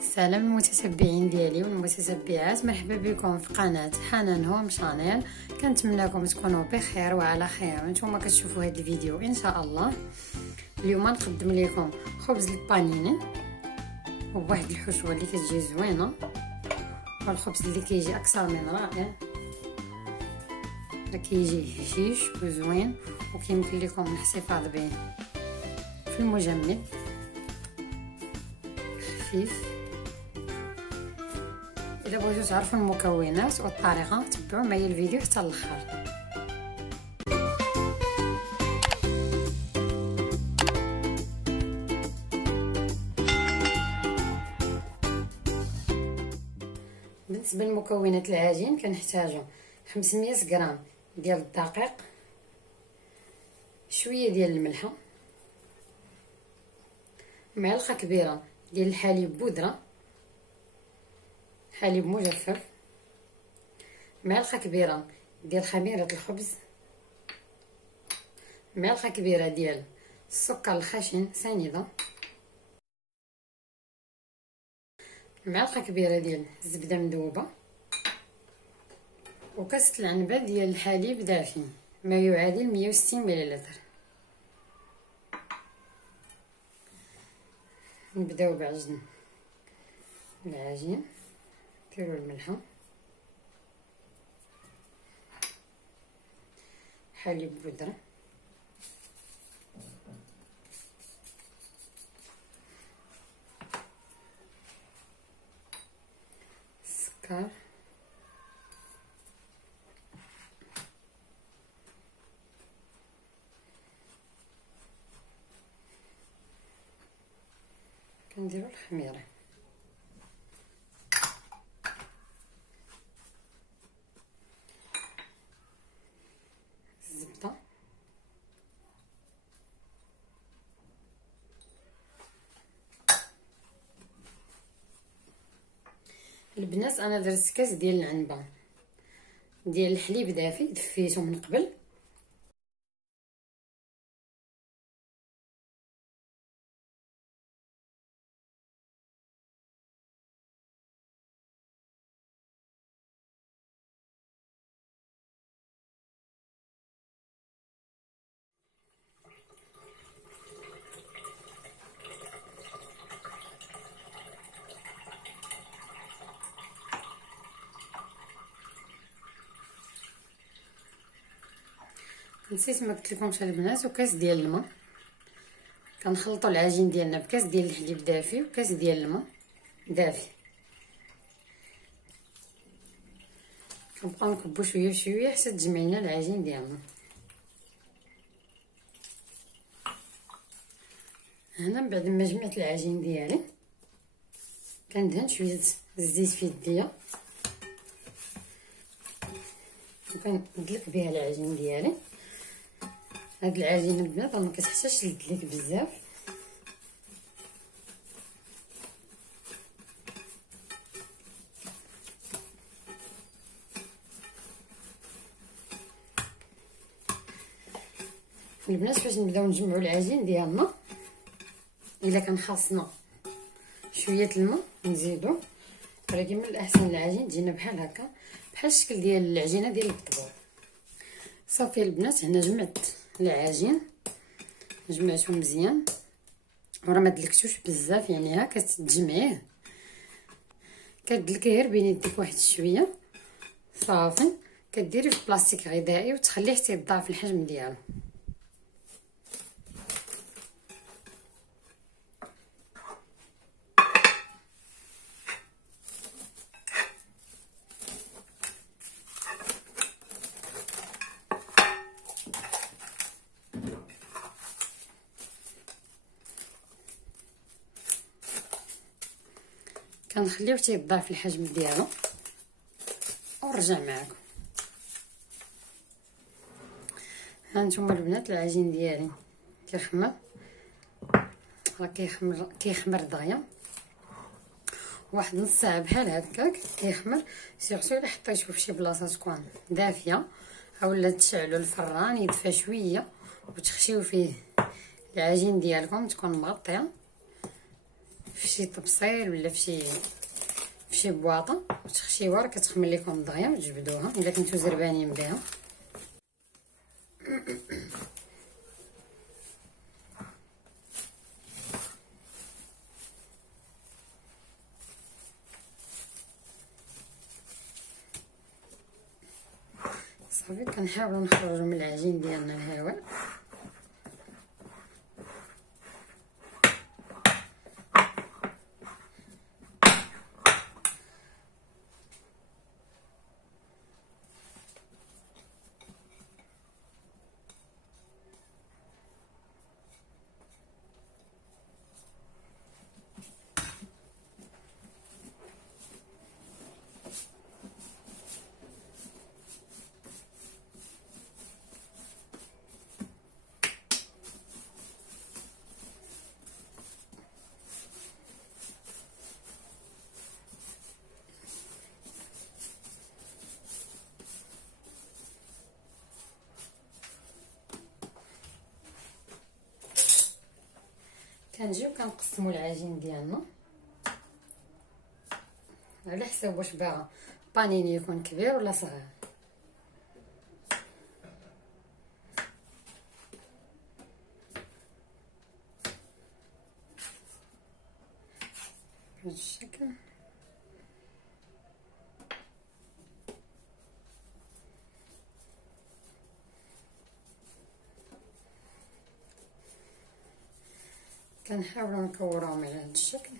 سلام المتتبعين ديالي والمتتبعات، مرحبا بكم في قناه حنان هوم شانيل. كنتمنىكم تكونوا بخير وعلى خير وانتم كتشوفوا هذا الفيديو ان شاء الله. اليوم نقدم لكم خبز البانيني وبواحد الحشوه اللي كتجي زوينه، والخبز اللي كيجي اكثر من رائع، كيجي هشيش وزوين وكيمكن لكم الاحتفاظ به في المجمد خفيف. اذا بغيتو تعرفوا المكونات والطريقه تبعوا معايا الفيديو حتى الاخر. بالنسبه لمكونات العجين كنحتاجو 500 غرام ديال الدقيق، شويه ديال الملحه، معلقه كبيره ديال الحليب بودره، حليب مجفف، معلقه كبيره ديال خميره الخبز، معلقه كبيره ديال السكر الخشن سنيده، معلقه كبيره ديال الزبده مذوبه، وكاسه العنبه ديال الحليب دافي ما يعادل 160 ملل. نبداو بعجن العجين. نديرو الملحه، حليب بودره، السكر، كنديرو الخميره، الزبده، البنات انا درت كاس ديال العنبه ديال الحليب دافي دفيته من قبل، نسيت ما قلت لكمش البنات، وكاس ديال الماء. كنخلطوا العجين ديالنا بكاس ديال الحليب دافي وكاس ديال الماء دافي، كنبقاو نكبو شويه بشويه حتى تجمع لنا العجين ديالنا. هنا من بعد ما جمعت العجين ديالي كندهن شويه الزيت في يديا وكندلك بها العجين ديالي. هاد العجين البنات ما كتحتاجش للدليك بزاف، البنات باش نبداو نجمعوا العجين ديالنا الا كان خاصنا شويه الماء نزيدو، ولكن من الاحسن العجين تجينا بحال هكا بحال الشكل ديال العجينه ديال الطبور. صافي البنات هنا جمعت العجين، جمعته مزيان وراه ما دلكتوش بزاف، يعني ها كتجمعيه كدلكيه غير بين يديك واحد شويه صافي. كديريه في بلاستيك غذائي وتخليه حتى يضاعف الحجم ديالو. كنخليوه حتى يضاعف الحجم ديالو ونرجع معكم. هانتوما البنات العجين ديالي كيخمر، راه كيخمر دغيا واحد نص ساعه بحال هكاك كيخمر. سيرتو الا حطيتوه فشي بلاصه تكون دافيه اولا تشعلوا الفران يدفى شويه وتخشيو فيه العجين ديالكم، تكون مغطيه فشي طبسيل ولا فشي بواطه وتخشيوها، راه كتخمر لكم دغيا وتجبدوها الا كنتو زربانين بها. صافي كنحاولوا نخرجوا من العجين ديالنا الهواء. كنجيو كنقسموا العجين ديالنا على حساب واش باغا بانيني يكون كبير ولا صغير. بهذا الشكل. كنحاولوا نكوروهم على هذا الشكل.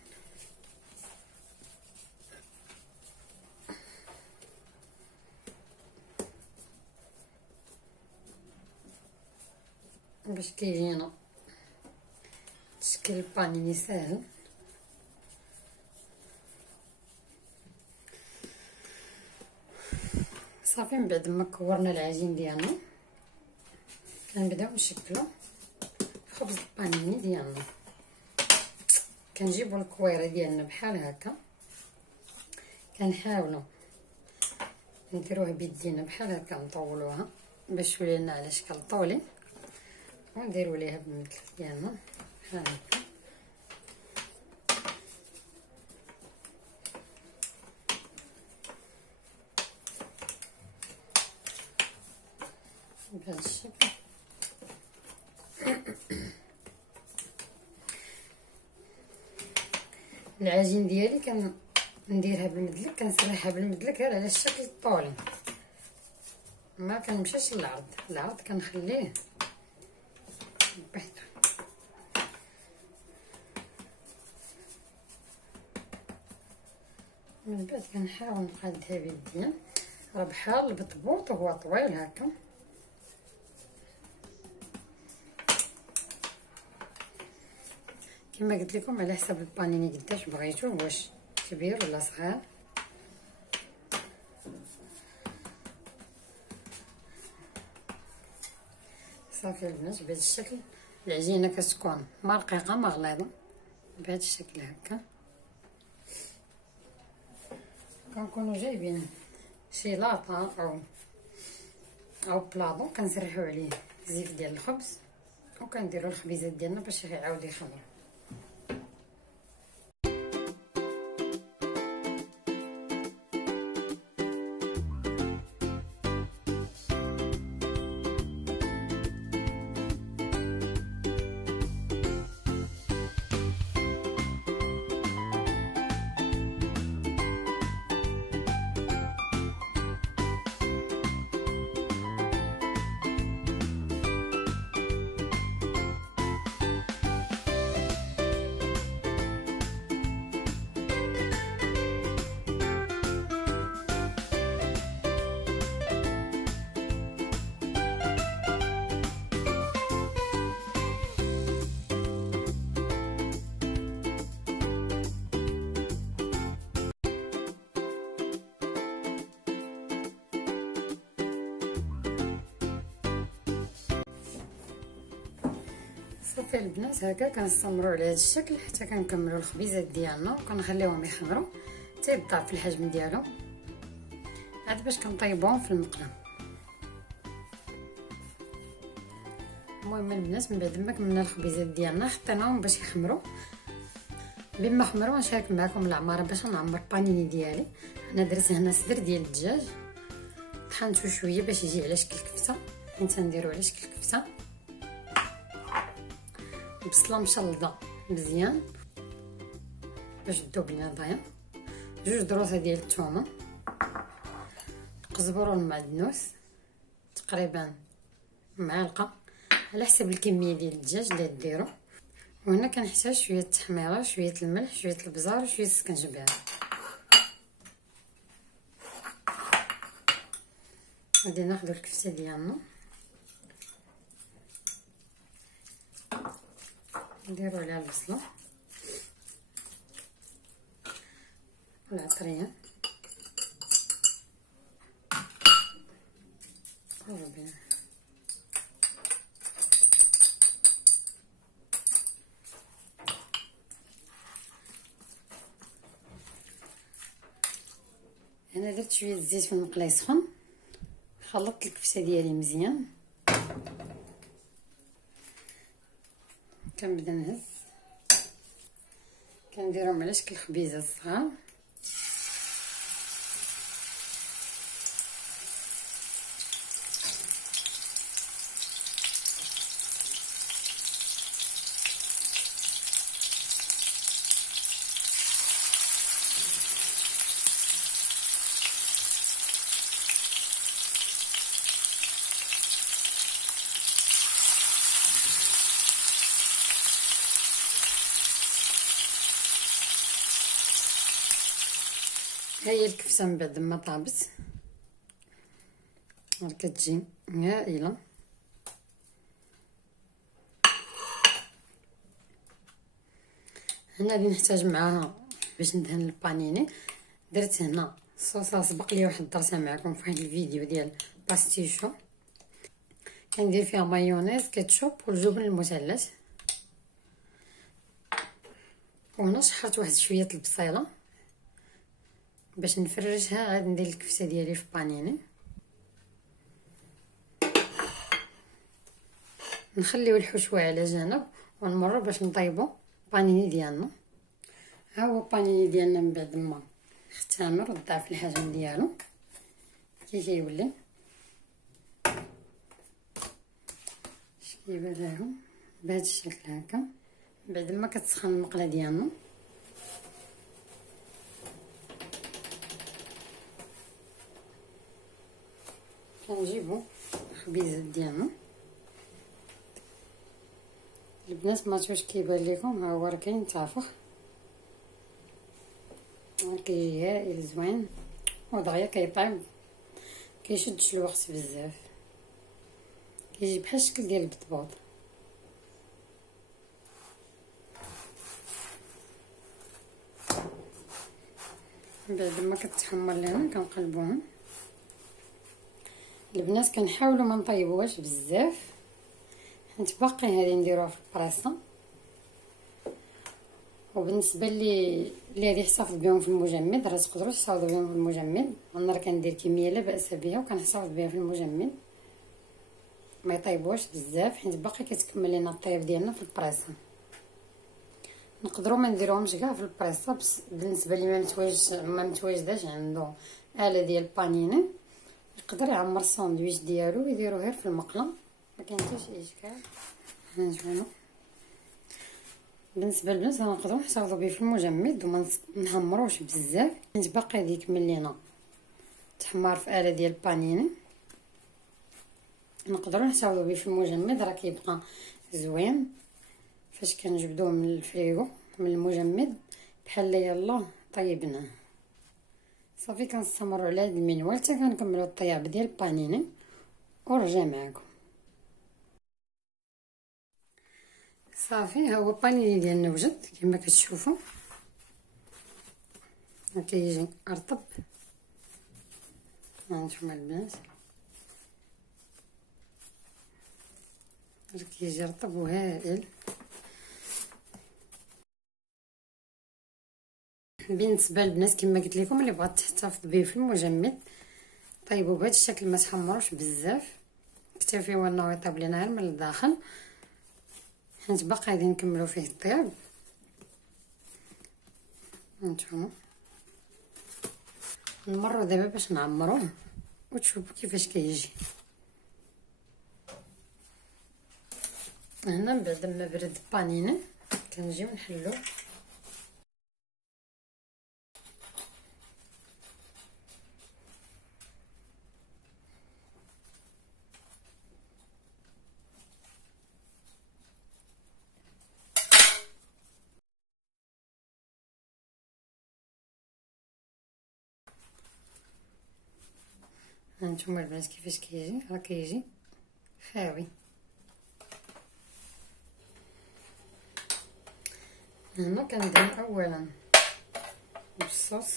باش كيجينا تشكيل البانيني ساهل. صافي من بعد ما كورنا العجين ديالنا كنبداو نشكلو خبز البانيني ديالنا. كنجيبو الكويره ديالنا بحال هكا، كنحاولوا نديروها بيدينا بحال هكا، نطولوها باش تولي لنا على شكل طولي، ونديرو ليها بالمثل ديالنا بحال هكا. بهذا الشكل. العجين ديالي كنديرها بالمدلك، كنسرحها بالمدلك غير على الشكل الطولي، ما كنمشيش للعرض. العرض كنخليه بحدا. من بعد كنحاول نقادها بيديا، راه بحال البطبوط وهو طويل هكا. كما قلت لكم على حسب البانيني قداش بغيتو، واش كبير ولا صغير. صافي البنات بهذا الشكل. العجينه كتكون ما رقيقه ما غليظه، بهذا الشكل هكا. كنكونوا جايبين شي لاطه او بلاطو كنسرحوا عليه الزيت ديال الخبز، وكنديروا الخبيزات ديالنا باش يعاود يخمر. صافي البنات هكا كنستمروا على هذا الشكل حتى كنكملوا الخبيزات ديالنا، وكنخليوهم يخمروا حتى يبدا في الحجم ديالو، عاد باش كنطيبوهم في المقله. المهم البنات من بعد ما كملنا الخبيزات ديالنا حطيناهم باش يخمروا، بما خمروا غنشارك معكم العماره باش نعمر بانيني ديالي. انا درت هنا صدر ديال الدجاج طحنته شويه باش يجي على شكل كفته، حيت نديرو على شكل كفته. بصله مشلضه مزيان باش تذوب لنا ضايا، جوج دروسه ديال الثومه، القزبر والمعدنوس تقريبا معلقه على حسب الكميه ديال الدجاج اللي ديرو. وهنا كنحتاج شويه التحميره، شويه الملح، شويه البزار وشويه السكنجبير. غادي ناخذ الكفته ديالنا نديرو عليها البصله والعطريه وربيع. انا درت شويه الزيت في المقله يسخن، خلطت الكفته ديالي مزيان، كنبدا نهز كنديرهم على شكل خبيزه صغار. هي الكفته من بعد ما طابت راه كتجي هائله. هنا اللي نحتاج معاها باش ندهن البانيني، درت هنا صوصه سبق لي وحضرتها معكم في واحد الفيديو ديال باستيشو، كندير فيها مايونيز كاتشوب والجبن المثلث. وهنا شحرت واحد شويه البصيله باش نفرجها، عاد ندير الكفته ديالي في بانيني. نخليو الحشوه على جنب ونمروا باش نطيبوا بانيني ديالنا. ها هو بانيني ديالنا من بعد ما اختمر وضاعف الحجم ديالو كي كيولي اش كيبان لكم بهذا الشكل هكا. بعد ما كتسخن المقله ديالنا كنجيبو الخبيزات ديالنا. البنات ما واش كيبان لكم، ها هو راه كاين تافخ كيجي هائل زوين ودغيا كيطيب، كيشدش الوقت بزاف، كيجي بحال الشكل ديال البطبوط. بعد ما كتحمر لنا كنقلبوهم. البنات كنحاولوا ما نطيبوهاش بزاف حيت باقي هذه نديروها في البريصه. وبالنسبه اللي غادي يحتفظ بهم في المجمد راه تقدروا تحتفظوا بهم في المجمد. انا راه كندير كميه لا باس بها وكنحتفظ بها في المجمد، ما يطيبوش بزاف حيت باقي كتكمل لنا الطياب ديالنا في البريصه. نقدروا ما نديروهمش كاع في البريصه، بس بالنسبه لي ما متواجداش عنده اله ديال البانيني يقدر يعمر الساندويتش ديالو ويديرو غير في المقله، ما كاين حتى شي اشكال. هانتوما بالنسبه للبنات نقدروا نحتفظوا به في المجمد وما نحمروش بزاف حيت باقي غادي يكمل لينا تحمر في اله ديال البانيني. نقدروا نحتفظوا به في المجمد، راه كيبقى زوين فاش كنجبدوه من الفريغو من المجمد بحال يلا طيبناه. صافي كنستمروا على هذا المنوال حتى كنكملوا الطياب ديال البانيني ورجع معكم. صافي ها هو البانيني ديالنا وجد كما كتشوفوا، كيجي رطب. هانتوما البنات كيجي رطب وهائل. بالنسبه للبنات كما قلت لكم اللي بغات تحتفظ به في المجمد طيبوا بهذا الشكل، ما تحمروش بزاف، اكتفيوا انه يطيب لنا غير من الداخل حيت باقي غادي نكملوا فيه الطياب. هانتوما نمرو دابا باش نعمروه وتشوفوا كيفاش كيجي. هنا من بعد ما برد بانينه كنجيو نحلو هانتوما البنات كيفاش كيجي، راه كيجي خاوي. هنا كندهن اولا بالصوص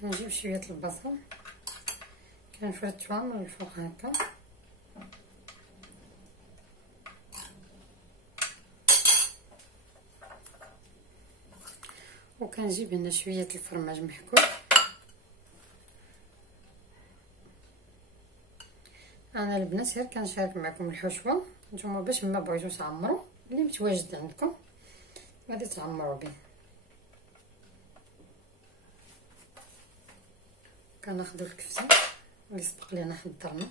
كنجيب شويه البصل كنفرتوها من الفوق هكا وكنجيب هنا شويه الفرماج محكوك. انا البنات غير كنشارك معكم الحشوه، نتوما باش ما بغيتو تعمروا اللي متواجد عندكم غادي تعمروا به. كناخذوا الكفته اللي سبق لينا حضرنا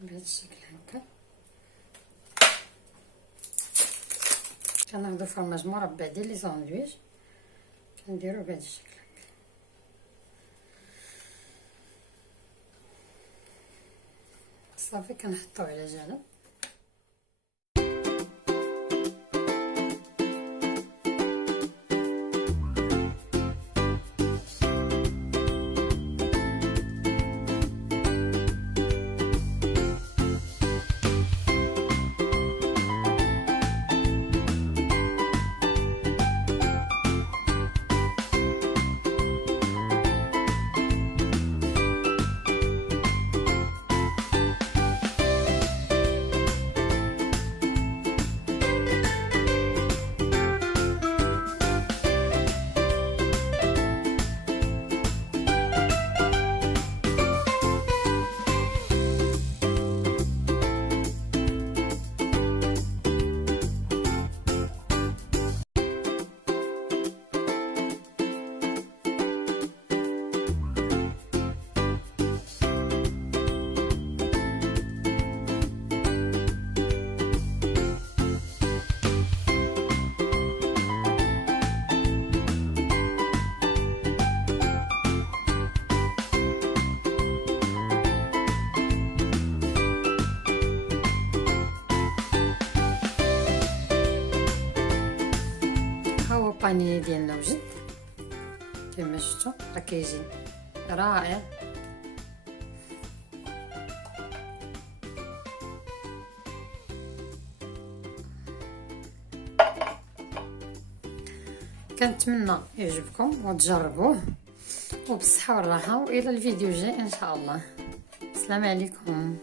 بهذا الشكل هكا. كناخذوا فرماج مربع ديال لي ساندويتش كنديروا بهذا الشكل هكا صافي. كنحطوه على جنب. البانيه ديالنا وجد كما شفتوا راه كيجي رائع. كنتمنى يعجبكم وتجربوه وبالصحه والراحه، والى الفيديو الجاي ان شاء الله. السلام عليكم.